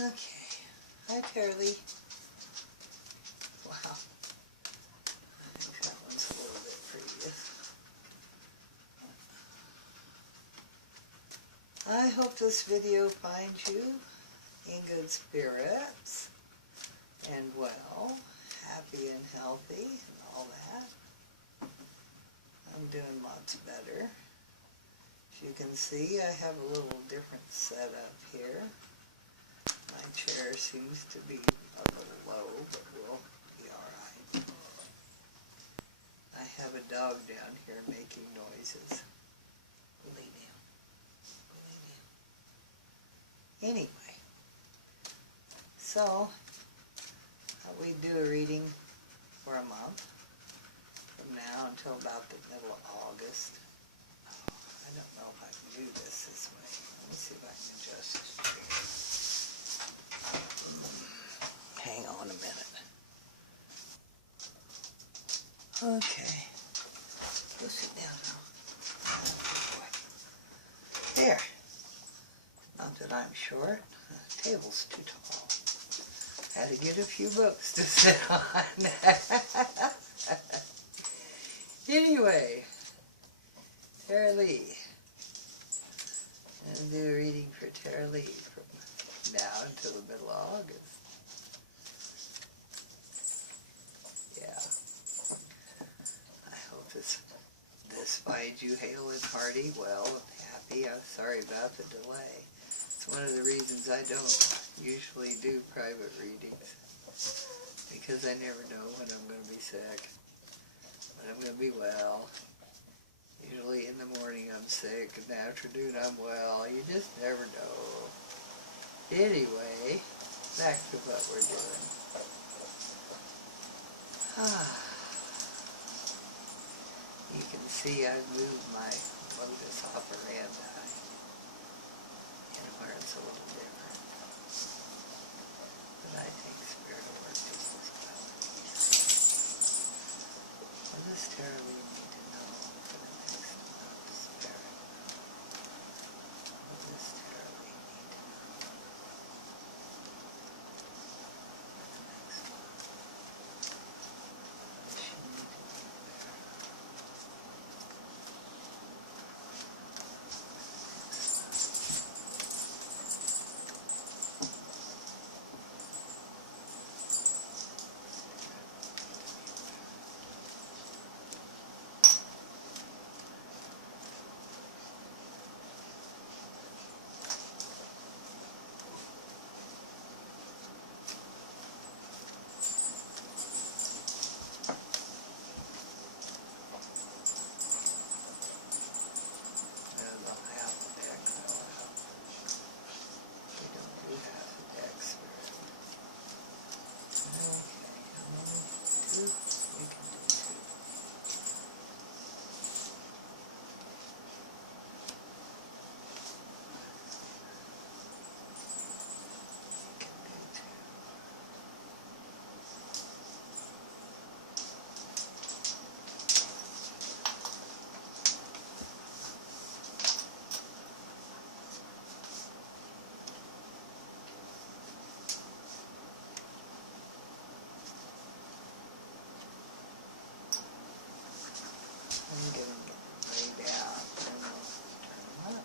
Okay. Hi, Taralee. Wow. I think that one's a little bit previous. I hope this video finds you in good spirits and well, happy and healthy and all that. I'm doing lots better. As you can see, I have a little different setup here. My chair seems to be a little low, but we'll be alright. I have a dog down here making noises. Lay down. Lay down. Anyway, so we do a reading for a month from now until about the middle of August. I don't know if I can do this way. Let me see if I can adjust this chair. Hang on a minute. Okay. Go sit down now. Oh, boy. There. Not that I'm short. The table's too tall. Had to get a few books to sit on. Anyway, Taralee. I'm going to do a reading for Taralee from now until the middle of August. Yeah. I hope this finds you hale and hearty, well and happy. I'm sorry about the delay. It's one of the reasons I don't usually do private readings, because I never know when I'm going to be sick, when I'm going to be well. Usually in the morning I'm sick, in the afternoon I'm well. You just never know. Anyway, back to what we're doing. You can see I've moved my modus operandi in where it's a little different. But I think Spirit will work just as well. What does Taralee need to know for the next month, Spirit? What does Taralee need to know for the next month? What does she need to be aware of? There's a half a deck, though. We don't do half a deck, Spirit. Okay, how many? Two? We can do two. We can do two. I'm going to lay down and we'll turn them up.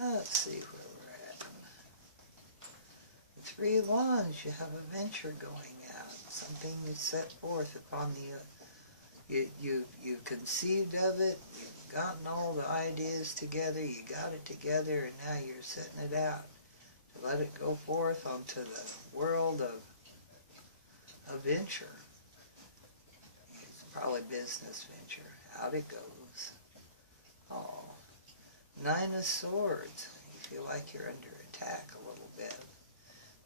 Let's see where we're at. The Three of Wands, you have a venture going out. Something is set forth upon the, you've conceived of it, you've gotten all the ideas together, you got it together, and now you're setting it out to let it go forth onto the world of venture. It's probably business venture, out it goes. Oh. Nine of Swords. You feel like you're under attack a little bit.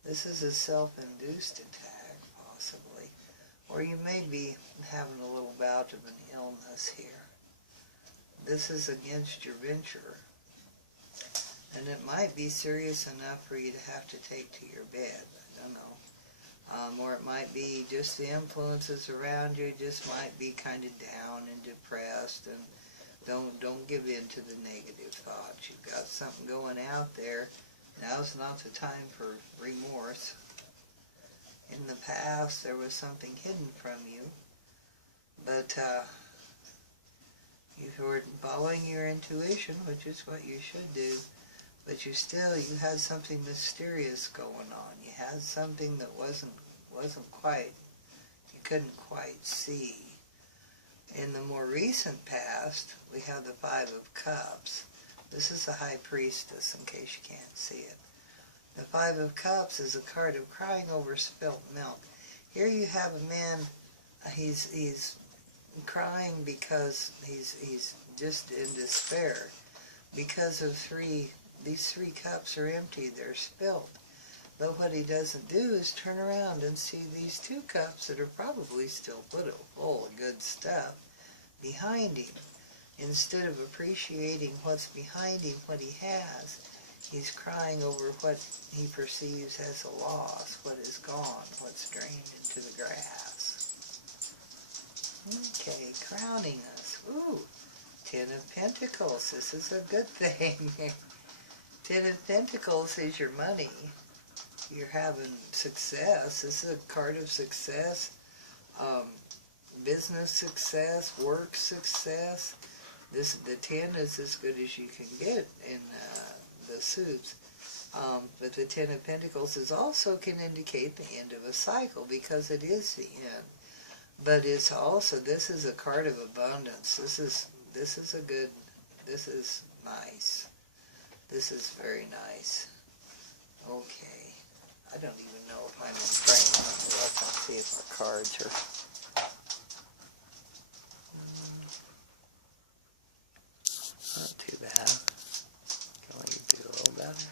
This is a self-induced attack, possibly. or you may be having a little bout of an illness here. This is against your venture, and it might be serious enough for you to have to take to your bed. I don't know. Or it might be just the influences around you just might be kind of down and depressed, and don't give in to the negative thoughts. You've got something going out there. Now's not the time for remorse. In the past, there was something hidden from you, but you were following your intuition, which is what you should do, but you had something mysterious going on. You had something that wasn't quite, you couldn't quite see. In the more recent past, we have the Five of Cups. This is the High Priestess, in case you can't see it. The Five of Cups is a card of crying over spilt milk. Here you have a man, he's crying because he's just in despair. Because of these three cups are empty, they're spilt. But what he doesn't do is turn around and see these two cups that are probably still full of good stuff behind him. Instead of appreciating what's behind him, what he has, he's crying over what he perceives as a loss, what is gone, what's drained into the grass. Okay, crowning us. Ooh, Ten of Pentacles. This is a good thing. Ten of Pentacles is your money. You're having success. This is a card of success, business success, work success. The 10 is as good as you can get in the suits. But the Ten of Pentacles also can indicate the end of a cycle, because it is the end. But it's also, this is a card of abundance. This is nice. This is very nice. Okay. I don't even know if I'm in frame. Let's see if our cards are... Not too bad. Can we do a little better?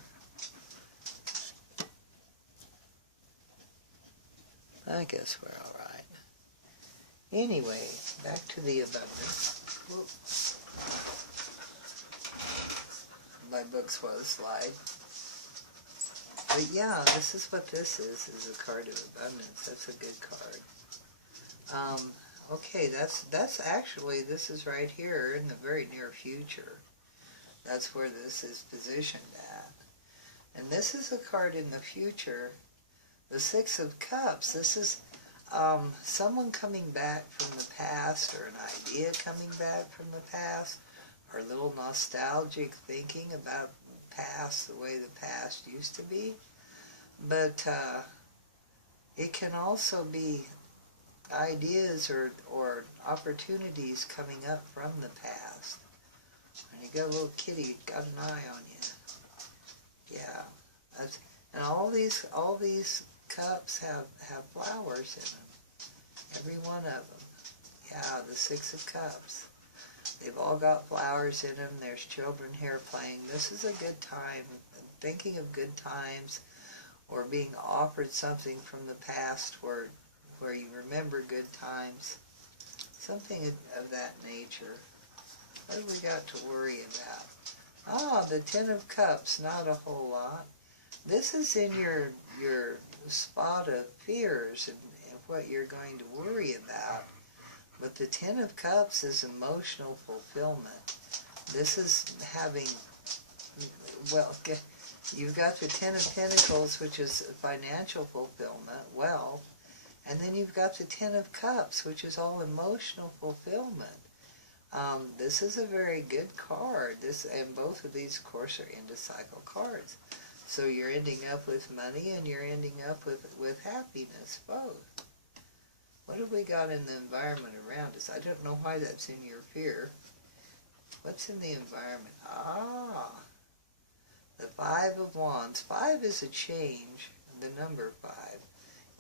I guess we're all right. Anyway, back to the abundance. Whoop. My books want to slide. But yeah, this is what this is a card of abundance. That's a good card. Okay, that's actually, this is right here in the very near future. That's where this is positioned at. And this is a card in the future. The Six of Cups. This is someone coming back from the past, or an idea coming back from the past, or a little nostalgic thinking about the past, the way the past used to be. But it can also be ideas or opportunities coming up from the past. And you got a little kitty, got an eye on you. Yeah. And all these cups have flowers in them. Every one of them. Yeah, the Six of Cups. They've all got flowers in them. There's children here playing. This is a good time. Thinking of good times, or being offered something from the past where you remember good times. Something of that nature. What have we got to worry about? Ah, the Ten of Cups, not a whole lot. This is in your spot of fears and what you're going to worry about. But the Ten of Cups is emotional fulfillment. This is having, well, you've got the Ten of Pentacles, which is financial fulfillment, wealth, and then you've got the Ten of Cups, which is all emotional fulfillment. This is a very good card. And both of these, of course, are end of cycle cards. So you're ending up with money and you're ending up with happiness, both. What have we got in the environment around us? I don't know why that's in your fear. What's in the environment? Ah, the Five of Wands. 5 is a change. The number 5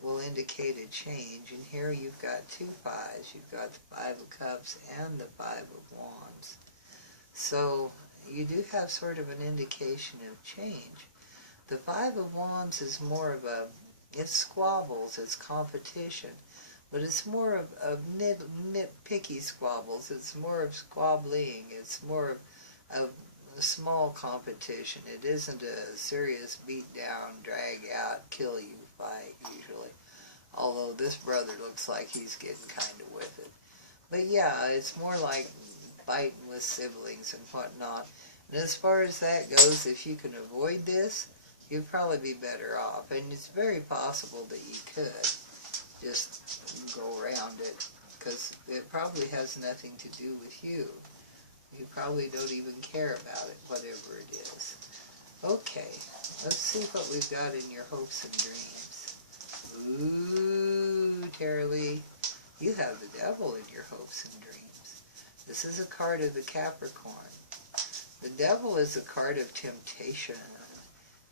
will indicate a change. And here you've got two 5s. You've got the 5 of Cups and the 5 of Wands. So you do have sort of an indication of change. The 5 of Wands is more of it's squabbles, it's competition. but it's more of nitpicky squabbles. It's more of squabbling. It's more of a small competition. It isn't a serious beat down, drag out, kill you fight usually. Although this brother looks like he's getting kind of with it. But yeah, it's more like fighting with siblings and whatnot. And as far as that goes, if you can avoid this, you'd probably be better off. And it's very possible that you could just go around it, because it probably has nothing to do with you. You probably don't even care about it, whatever it is. Okay, let's see what we've got in your hopes and dreams. Ooh, Tara-Lee, you have the devil in your hopes and dreams. This is a card of the Capricorn. The devil is a card of temptation.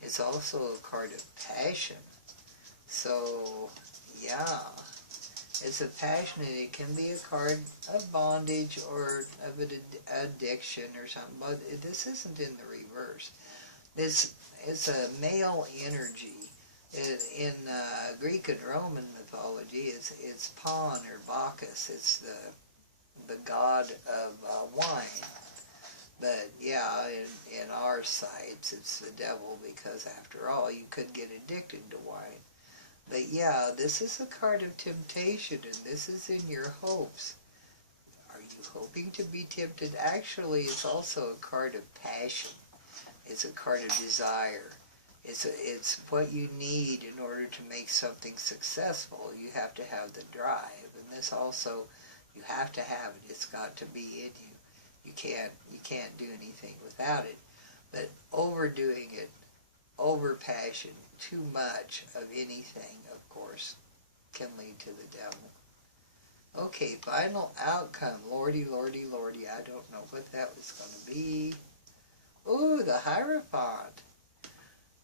It's also a card of passion. So, yeah, it's a passionate, it can be a card of bondage or of an addiction or something, but this isn't in the reverse. This is a male energy. In Greek and Roman mythology, it's Pan or Bacchus. It's the god of wine. But yeah, in our sights, it's the devil, because after all, you could get addicted to wine. But yeah, this is a card of temptation, and this is in your hopes. Are you hoping to be tempted? Actually, it's also a card of passion. It's a card of desire. It's what you need in order to make something successful. You have to have the drive, and this also, you have to have it. It's got to be in you. You can't do anything without it. But overdoing it, over passion, too much of anything, of course, can lead to the devil. Okay, final outcome. Lordy, lordy, lordy. I don't know what that was going to be. Ooh, the Hierophant.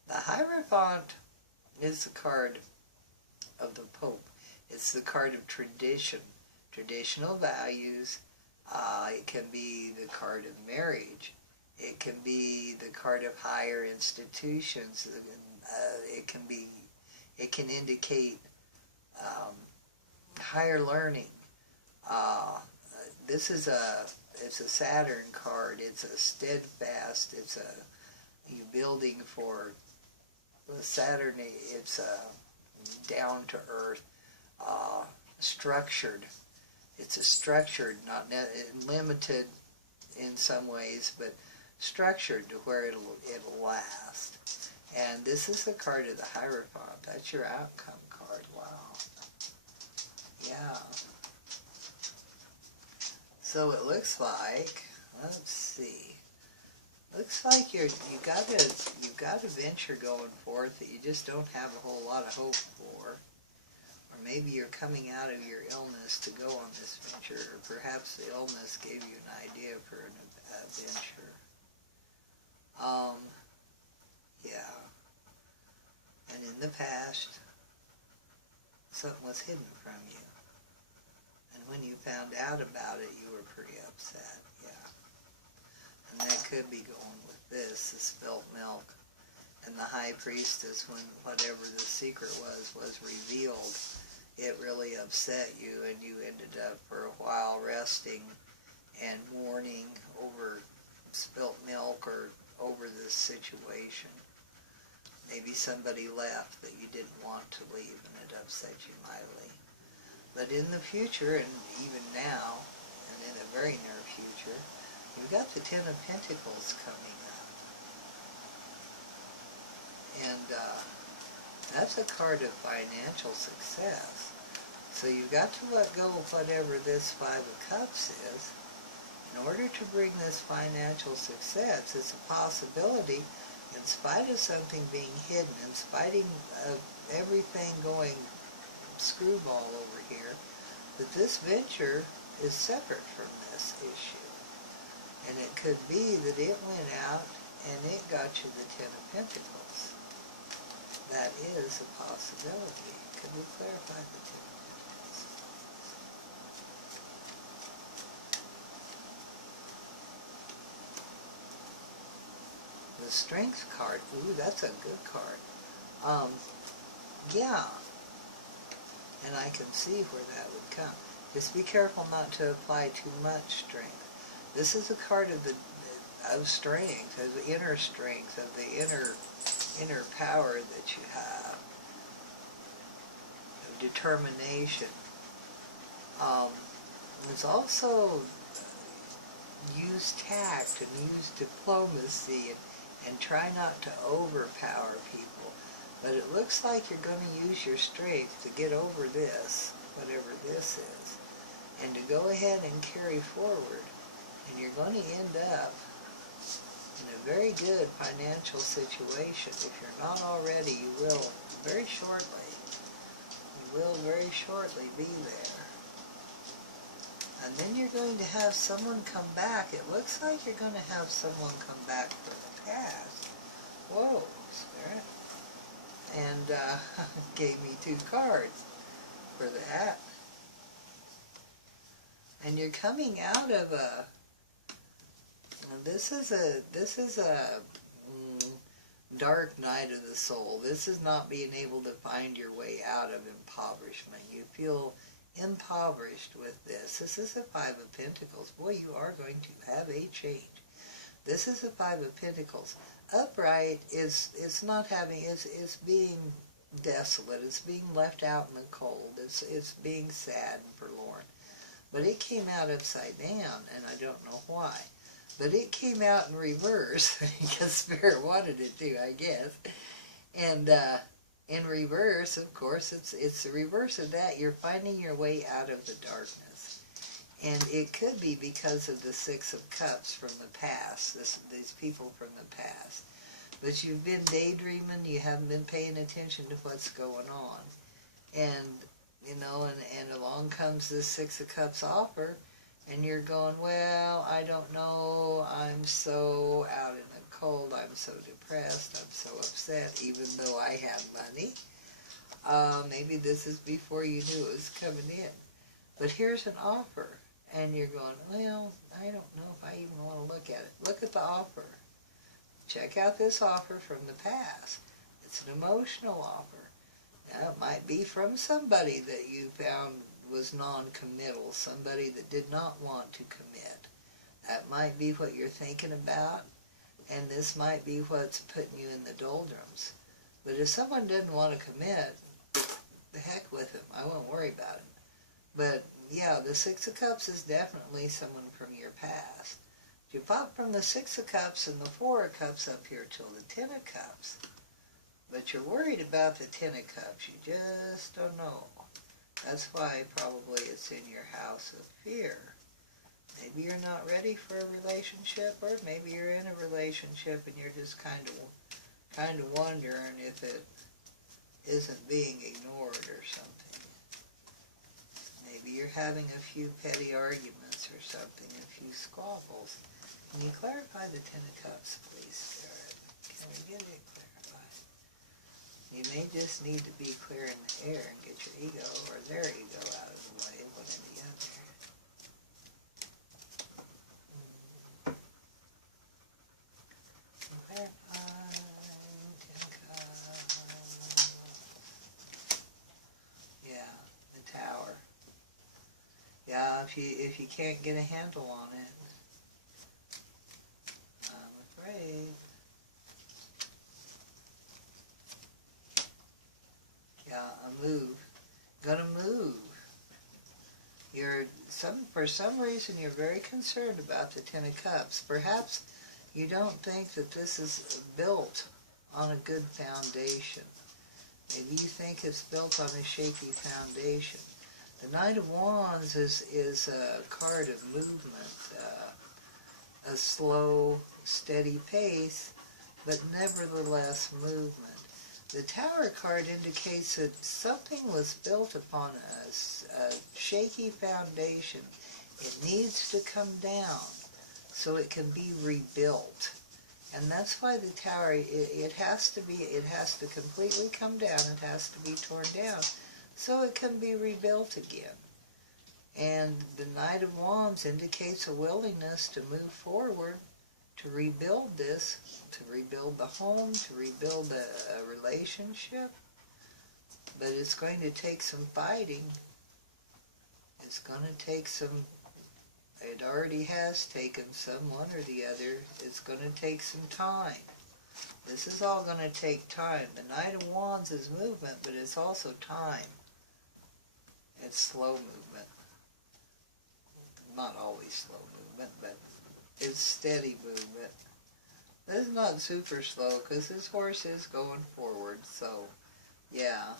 The Hierophant is the card of the Pope. It's the card of tradition, traditional values. It can be the card of marriage. It can be the card of higher institutions. It can indicate higher learning. It's a Saturn card. It's a steadfast. It's you building for Saturn. It's down to earth, structured. It's a structured, not limited in some ways, but structured to where it'll last. And this is the card of the Hierophant. That's your outcome card. Wow. Yeah. So it looks like, let's see. Looks like you've got a venture going forth that you just don't have a whole lot of hope for. Or maybe you're coming out of your illness to go on this venture, or perhaps the illness gave you an idea for a venture. Yeah. And in the past, something was hidden from you. And when you found out about it, you were pretty upset. Yeah. And that could be going with this, the spilt milk. And the high priestess, when whatever the secret was revealed, it really upset you, and you ended up for a while resting and mourning over spilt milk or over this situation. Maybe somebody left that you didn't want to leave, and it upset you mightily. But in the future, and even now, and in the very near future, you've got the Ten of Pentacles coming up. And that's a card of financial success. So you've got to let go of whatever this Five of Cups is. In order to bring this financial success, it's a possibility, in spite of something being hidden, in spite of everything going screwball over here, that this venture is separate from this issue. And it could be that it went out and it got you the Ten of Pentacles. That is a possibility. Could we clarify the Ten of Pentacles? The Strength card. Ooh, that's a good card. Yeah. And I can see where that would come. Just be careful not to apply too much strength. This is a card of strength, of inner strength, of the inner power that you have, of determination. It's also use tact and use diplomacy and try not to overpower people. But it looks like you're going to use your strength to get over this, whatever this is, and to go ahead and carry forward. And you're going to end up in a very good financial situation. If you're not already, you will very shortly. You will very shortly be there. And then you're going to have someone come back. It looks like you're going to have someone come back from the past. Whoa, Spirit. And gave me 2 cards for that. And you're coming out of a... This is a dark night of the soul. This is not being able to find your way out of impoverishment. You feel impoverished with this. This is the 5 of Pentacles. Boy, you are going to have a change. This is the 5 of Pentacles. Upright is not having, it's being desolate. It's being left out in the cold. It's being sad and forlorn. But it came out upside down, and I don't know why. But it came out in reverse, because Spirit wanted it to, I guess. And in reverse, of course, it's the reverse of that. You're finding your way out of the darkness. And it could be because of the 6 of Cups from the past, these people from the past. But you've been daydreaming, you haven't been paying attention to what's going on. And, you know, and along comes this 6 of Cups offer, and you're going, well, I don't know, I'm so out in the cold, I'm so depressed, I'm so upset, even though I have money. Maybe this is before you knew it was coming in. But here's an offer, and you're going, well, I don't know if I even want to look at it. Look at the offer. Check out this offer from the past. It's an emotional offer. Now, it might be from somebody that you found was non-committal, somebody that did not want to commit. That might be what you're thinking about, and this might be what's putting you in the doldrums. But if someone doesn't want to commit, the heck with them. I won't worry about it. But yeah, the 6 of Cups is definitely someone from your past. You pop from the 6 of Cups and the 4 of Cups up here till the 10 of Cups. But you're worried about the 10 of Cups. You just don't know. That's why probably it's in your house of fear. Maybe you're not ready for a relationship, or maybe you're in a relationship and you're just kind of wondering if it isn't being ignored or something. Maybe you're having a few petty arguments or something, a few squabbles. Can you clarify the 10 of Cups, please, Spirit? Can we get it clarified? You may just need to be clear in the air and get your ego or their ego out of the way, one or the other. Clarify, 10 of Cups. Yeah, the Tower. Yeah, if you can't get a handle on it, I'm afraid. Yeah, a move. Gonna move. For some reason you're very concerned about the 10 of Cups. Perhaps you don't think that this is built on a good foundation. Maybe you think it's built on a shaky foundation. The Knight of Wands is a card of movement, a slow, steady pace, but nevertheless movement. The Tower card indicates that something was built upon a shaky foundation. It needs to come down so it can be rebuilt. And that's why the Tower, it has to completely come down, it has to be torn down, so it can be rebuilt again. And the Knight of Wands indicates a willingness to move forward, to rebuild this, to rebuild the home, to rebuild a relationship. but it's going to take some fighting. It's going to take some, it already has taken some, one or the other. It's going to take some time. This is all going to take time. The Knight of Wands is movement, but it's also time. It's slow movement. Not always slow movement, but it's steady movement. This is not super slow because this horse is going forward, so yeah.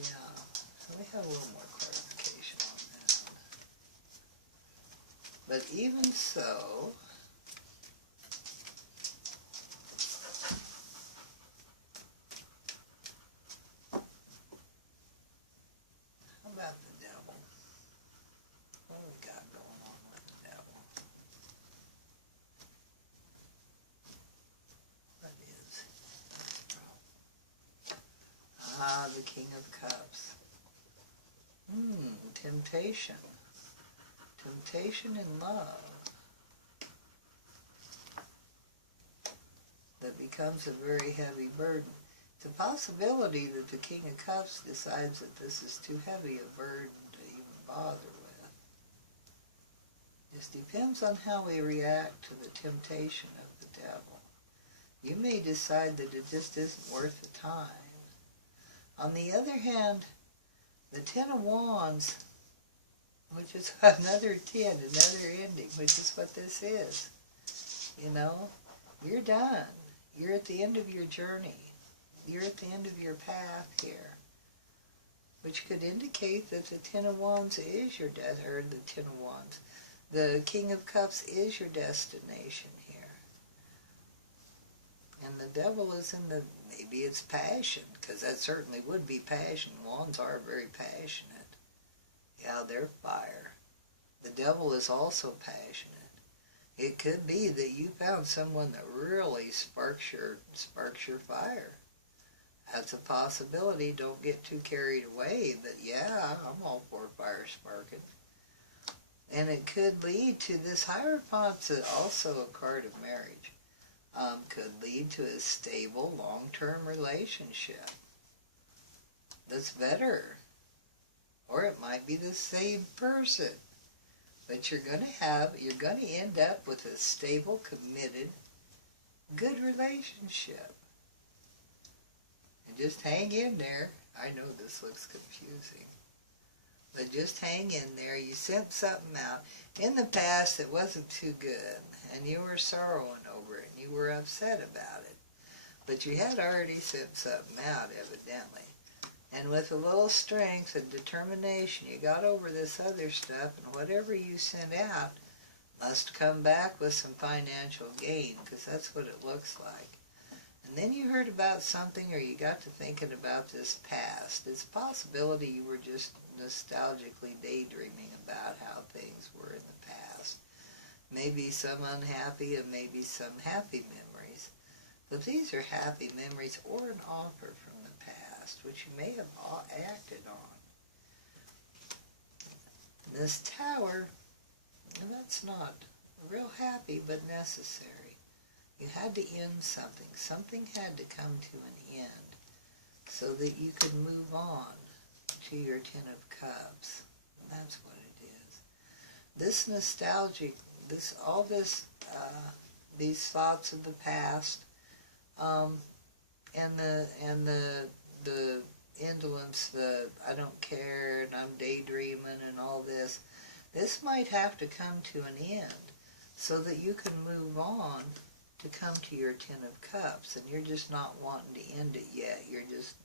Yeah. So we have a little more clarification on that. But even so, how about the devil? What do we got going on with the devil? What is? Ah, the King of Cups. Temptation. Temptation in love. That becomes a very heavy burden. It's a possibility that the King of Cups decides that this is too heavy a burden to even bother with. It depends on how we react to the temptation of the devil. You may decide that it just isn't worth the time. On the other hand, the Ten of Wands, which is another 10, another ending, which is what this is. You know, you're done. You're at the end of your journey. You're at the end of your path here. Which could indicate that the Ten of Wands is your or the Ten of Wands. The King of Cups is your destination here. And the devil is in the, maybe it's passion, because that certainly would be passion. Wands are very passionate. Yeah, they're fire. The devil is also passionate. It could be that you found someone that really sparks your fire. That's a possibility. Don't get too carried away, but yeah, I'm all for fire sparking. And it could lead to this Hierophant's also a card of marriage. Could lead to a stable, long-term relationship that's better. Or it might be the same person. But you're going to end up with a stable, committed, good relationship. And just hang in there. I know this looks confusing. But just hang in there. You sent something out. In the past, it wasn't too good. And you were sorrowing over it. And you were upset about it. But you had already sent something out, evidently. And with a little strength and determination, you got over this other stuff, and whatever you sent out must come back with some financial gain, because that's what it looks like. And then you heard about something, or you got to thinking about this past. It's a possibility you were just nostalgically daydreaming about how things were in the past. Maybe some unhappy and maybe some happy memories. But these are happy memories or an offer from the past, which you may have acted on. This Tower, that's not real happy, but necessary. You had to end something. Something had to come to an end so that you could move on to your Ten of Cups. And that's what it is. This nostalgic, these thoughts of the past, and the indolence, the I don't care and I'm daydreaming and all this, this might have to come to an end so that you can move on to come to your Ten of Cups, and you're just not wanting to end it yet. You're just,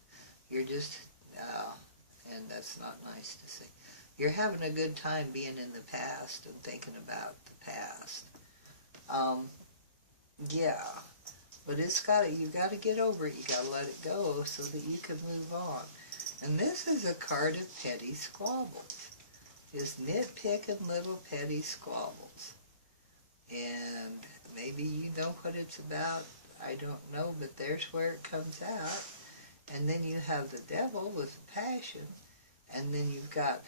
and that's not nice to say. You're having a good time being in the past and thinking about the past. Yeah. But you've got to get over it. You got to let it go so that you can move on. And this is a card of petty squabbles. Just nitpicking little petty squabbles. And maybe you know what it's about. I don't know, but there's where it comes out. And then you have the devil with passion. And then you've got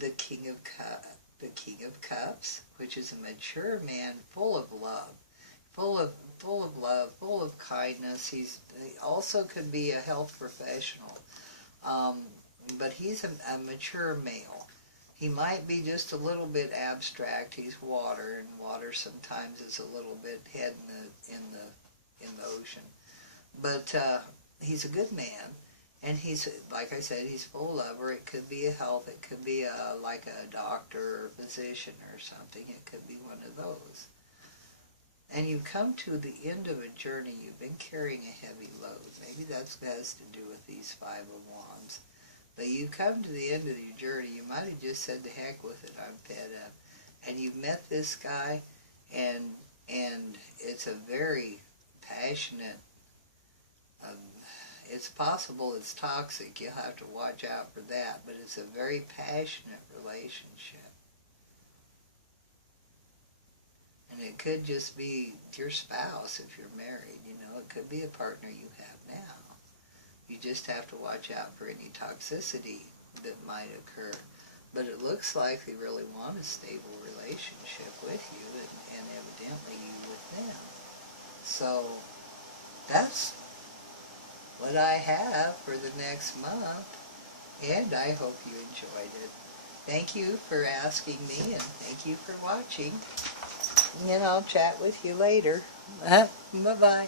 the King of Cups, which is a mature man full of love. Full of love, full of kindness. He also could be a health professional, But he's a mature male. He might be just a little bit abstract. He's water, and water sometimes is a little bit head in the ocean. But he's a good man, and he's, like I said, he's full of her. It could be a health. It could be like a doctor or physician or something. It could be one of those. And you come to the end of a journey. You've been carrying a heavy load. Maybe that has to do with these Five of Wands. But you come to the end of your journey. You might have just said, "To heck with it, I'm fed up." And you've met this guy, and it's a very passionate. It's possible it's toxic. You'll have to watch out for that. But it's a very passionate relationship. And it could just be your spouse if you're married, you know. It could be a partner you have now. You just have to watch out for any toxicity that might occur. But it looks like they really want a stable relationship with you, and evidently you with them. So that's what I have for the next month, and I hope you enjoyed it. Thank you for asking me, and thank you for watching. And I'll chat with you later. Bye-bye.